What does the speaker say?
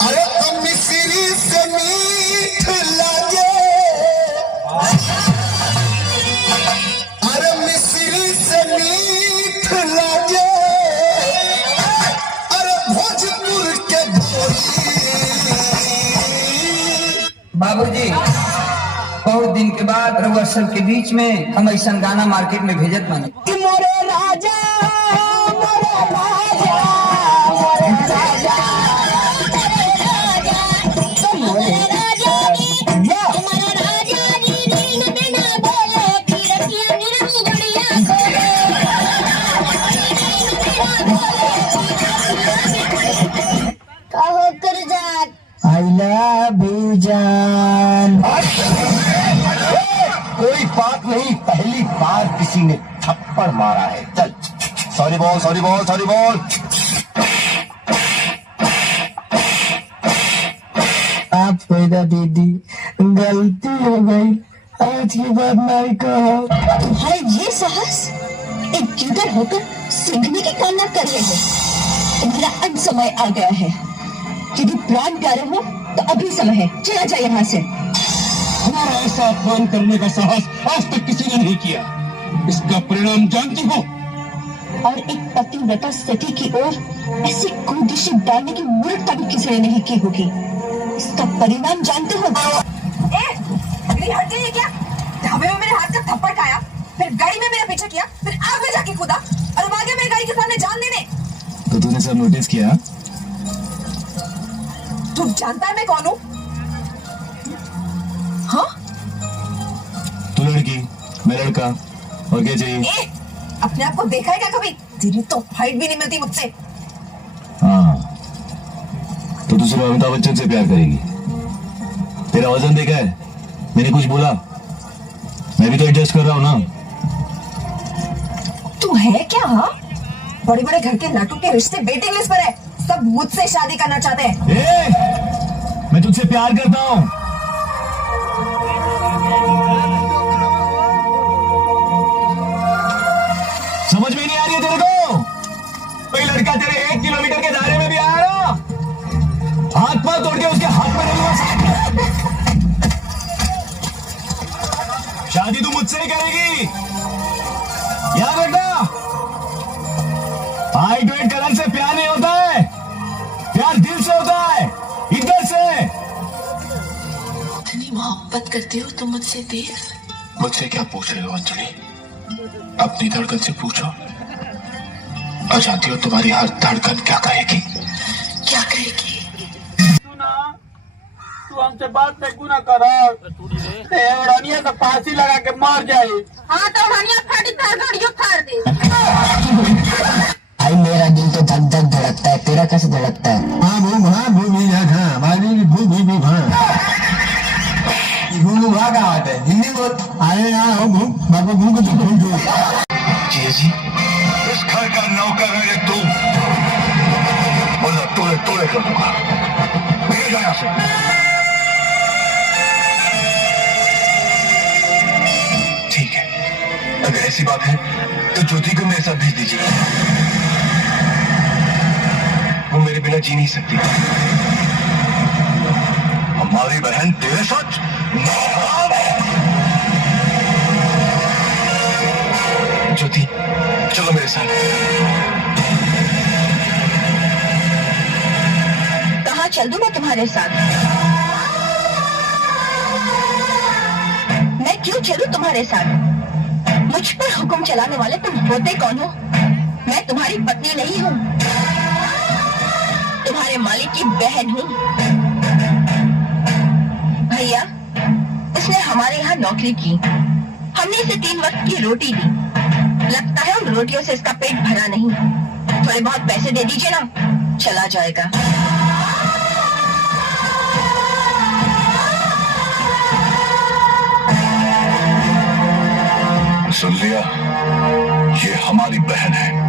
अरे तुम मिश्री से मीठ लागे, अरे मिश्री से मीठ लागे, अरे भोजपुर के भोरी। बाबूजी, बहुत दिन के बाद रउआ सब के बीच में हम ऐसा गाना मार्केट में भेजत माने। मोरे राजा, मोरे राजा, मोरे राजा, मोरे राजा, तुम्हारा राजा जी दिन बिना बोले खिड़कियां निरंग बढ़िया कहो कर जात आई लव यू जान। कोई बात नहीं, पहली बार किसी ने थप्पड़ मारा है। चल सॉरी बोल, सॉरी बोल, सॉरी बोल। आप पैदा दीदी, गलती हो गई, आज की बात नहीं कहो। तुम्हारे ये साहस एक गिरधर होकर सीखने की काम न करिए हो। तुम्हारा अंत समय आ गया है। यदि प्राण प्यारे हो तो अभी समय है, चला जाए यहाँ से। हमारा ऐसा अपमान करने का साहस आज तक किसी ने नहीं किया। इसका परिणाम जानती हो? और एक पतिव्रता सती की ओर ऐसी कुदिशा डालने की मूर्खता भी किसी ने नहीं की होगी। इसका परिणाम जानते हो? मेरी हट गई है क्या? ढाबे में मेरे हाथ का थप्पड़ खाया, फिर गाड़ी में मेरा पीछे किया, फिर आग में जाके कूदा और अब आगे मेरी गाड़ी के सामने जान देने। तो तूने सब नोटिस किया? तू जानता है मैं कौन हूँ? हाँ? तू लड़की, मैं लड़का, और क्या चाहिए? अपने आप को देखा है क्या कभी? तेरी तो फाइट भी नहीं मिलती मुझसे। हाँ, तो तू सिर्फ अमिताभ बच्चन से प्यार करेगी। तेरा वजन देखा है? मैंने कुछ बोला? मैं भी तो एडजस्ट कर रहा हूँ ना। तू है क्या? हाँ, बड़े बड़े घर के नाटू के रिश्ते वेटिंग लिस्ट पर है। सब मुझसे शादी करना चाहते हैं। मैं तुझसे प्यार करता हूँ। समझ में नहीं आ रही है तेरे को? कोई लड़का तेरे 1 किलोमीटर के दायरे में भी आया ना, हाथ पांव तोड़ के उसके हाथ में नहीं। शादी तू मुझसे ही करेगी, याद रखना। हाइट वेट कलर से प्यार नहीं होता है, प्यार दिल से होता है, इधर से। इतनी मोहब्बत करते हो तुम मुझसे देव? मुझसे क्या पूछ रहे हो अंजलि? अपनी धड़कन से पूछो। और जानती हो तुम्हारी हर धड़कन क्या कहेगी? क्या कहेगी? तू हमसे बात नहीं गुना कर, तो फांसी लगा के मार जाए। हाँ तो हनिया फाड़ी गाड़ियों फाड़ दे। भाई मेरा दिल तो धक धक धड़कता है, तेरा कैसे धड़कता है? हाँ भूमि भूमि भी भूमि भाग आते हैं हिंदी बोल। अरे यार बाबा भूम को तो भूल दो। जी, इस घर का नौकर है तू, बोला तोड़े तोड़े कर दूंगा। भेज यहाँ से। ठीक है, अगर ऐसी बात है तो ज्योति को मेरे साथ भेज दीजिए। वो मेरे बिना जी नहीं सकती। हमारी बहन तेरे साथ? ज्योति चलो मेरे साथ। कहाँ चल दूं मैं तुम्हारे साथ? मैं क्यों चलूं तुम्हारे साथ? मुझ पर हुक्म चलाने वाले तुम होते कौन हो? मैं तुम्हारी पत्नी नहीं हूँ, तुम्हारे मालिक की बहन हूँ। भैया, इसने हमारे यहाँ नौकरी की, हमने इसे 3 वक्त की रोटी दी। लगता है उन रोटियों से इसका पेट भरा नहीं। थोड़े बहुत पैसे दे दीजिए ना, चला जाएगा। सुन लिया, ये हमारी बहन है।